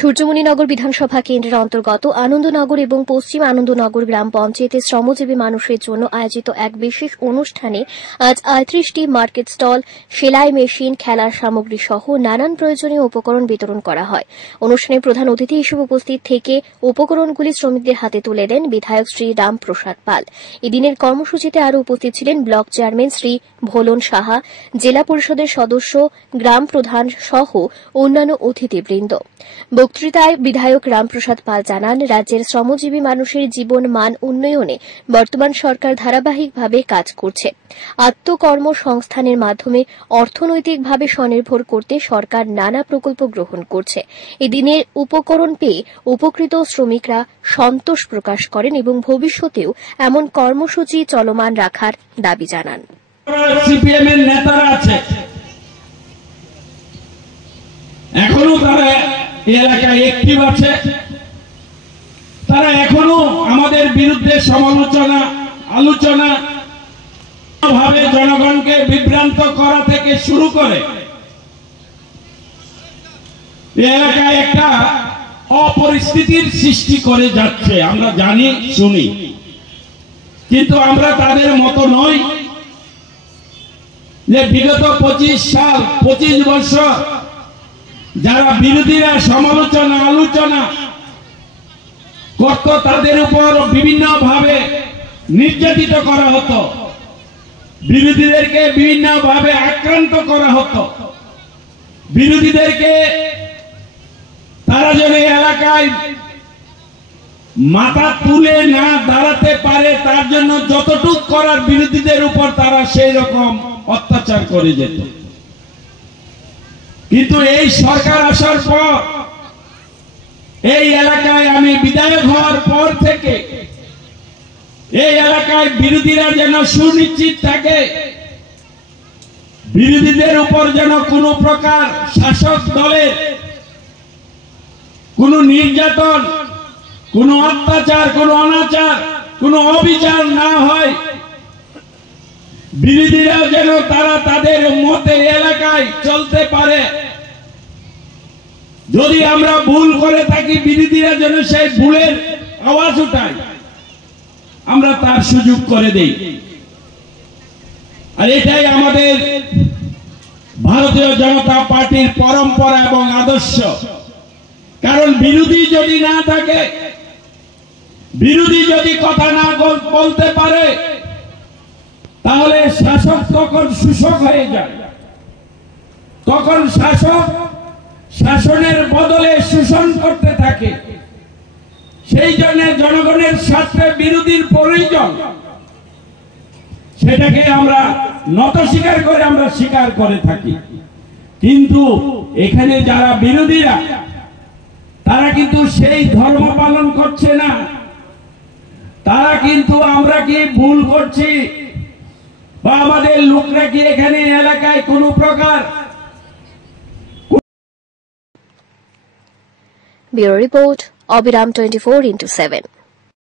সূর্যমণিনগর বিধানসভা কেন্দ্রের অন্তর্গত আনন্দনগর এবং পশ্চিম আনন্দনগর গ্রাম পঞ্চায়েতের শ্রমজীবী মানুষের জন্য আয়োজিত এক বিশেষ অনুষ্ঠানে আজ ৩৮টি মার্কেট স্টল, সেলাই মেশিন, খেলার সামগ্রী সহ নানান প্রয়োজনীয় উপকরণ বিতরণ করা হয়। অনুষ্ঠানে প্রধান অতিথি হিসেবে উপস্থিত থেকে উপকরণগুলি শ্রমিকদের হাতে তুলে দেন বিধায়ক শ্রী রামপ্রসাদ পাল। এদিনের কর্মসূচিতে আরও উপস্থিত ছিলেন ব্লক চেয়ারম্যান শ্রী ভোলন সাহা, জেলা পরিষদের সদস্য, গ্রাম প্রধান সহ অন্যান্য অতিথিবৃন্দ। বক্তৃতায় বিধায়ক রামপ্রসাদ পাল জানান, রাজ্যের শ্রমজীবী মানুষের জীবন মান উন্নয়নে বর্তমান সরকার ধারাবাহিকভাবে কাজ করছে। আত্মকর্মসংস্থানের মাধ্যমে অর্থনৈতিকভাবে স্বনির্ভর করতে সরকার নানা প্রকল্প গ্রহণ করছে। এদিনের উপকরণ পেয়ে উপকৃত শ্রমিকরা সন্তোষ প্রকাশ করেন এবং ভবিষ্যতেও এমন কর্মসূচি চলমান রাখার দাবি জানান। সিপিএমের নেতারা আছে, এখনো তারা এলাকায় অ্যাক্টিভ আছে, তারা এখনো আমাদের বিরুদ্ধে আলোচনা ভাবে জনগণকে বিভ্রান্ত করা থেকে শুরু করে এলাকায় একটা অপরিস্থিতির সৃষ্টি করে যাচ্ছে। আমরা জানি, শুনি, কিন্তু আমরা তাদের মতো নই যে বিগত 25 বছর যারা বিরোধীরা আলোচনা করত, তাদের উপর বিভিন্ন ভাবে নির্যাতিত করা হতো, বিরোধীদেরকে বিভিন্ন ভাবে আক্রান্ত করা হতো, বিরোধীদেরকে তারা যেন এলাকায় মাথা তুলে না দাঁড়াতে পারে তার জন্য যতটুকু করার বিরোধীদের উপর তারা সেই রকম অত্যাচার করে যেত। কিন্তু এই সরকার আসার পর এই এলাকায় আমি বিধায়ক হওয়ার পর থেকে এই এলাকায় বিরোধীরা যেন সুনিশ্চিত থাকে, বিরোধীদের উপর যেন কোনো প্রকার শাসক দলের কোনো নির্যাতন, কোনো অত্যাচার, কোনো অনাচার, কোনো অবিচার না হয়। বিরোধীরা যেন তারা তাদের মতে এলাকায় চলতে পারে। যদি আমরা ভুল করে থাকি, বিরোধীরা যেন সেই ভুলের আওয়াজ উঠায়, আমরা তার সুযোগ করে দেই। আর এটাই আমাদের ভারতীয় জনতা পার্টির পরম্পরা এবং আদর্শ। কারণ বিরোধী যদি না থাকে, বিরোধী যদি কথা না বলতে পারে, তাহলে শাসক তখন শোষক হয়ে যায়। তখন শাসক শাসনের বদলে শোষণ করতে থাকে। সেই জন্য জনগণের স্বার্থে বিরোধীর প্রয়োজন, সেটাকে আমরা নত স্বীকার করে আমরা স্বীকার করে থাকি। কিন্তু এখানে যারা বিরোধীরা, তারা কিন্তু সেই ধর্ম পালন করছে না। তারা কিন্তু আমরা কি ভুল করছি বা আমাদের লোকরা কি এখানে এলাকায় কোন প্রকার। ব্যুরো রিপোর্ট, অবিরাম 24x7।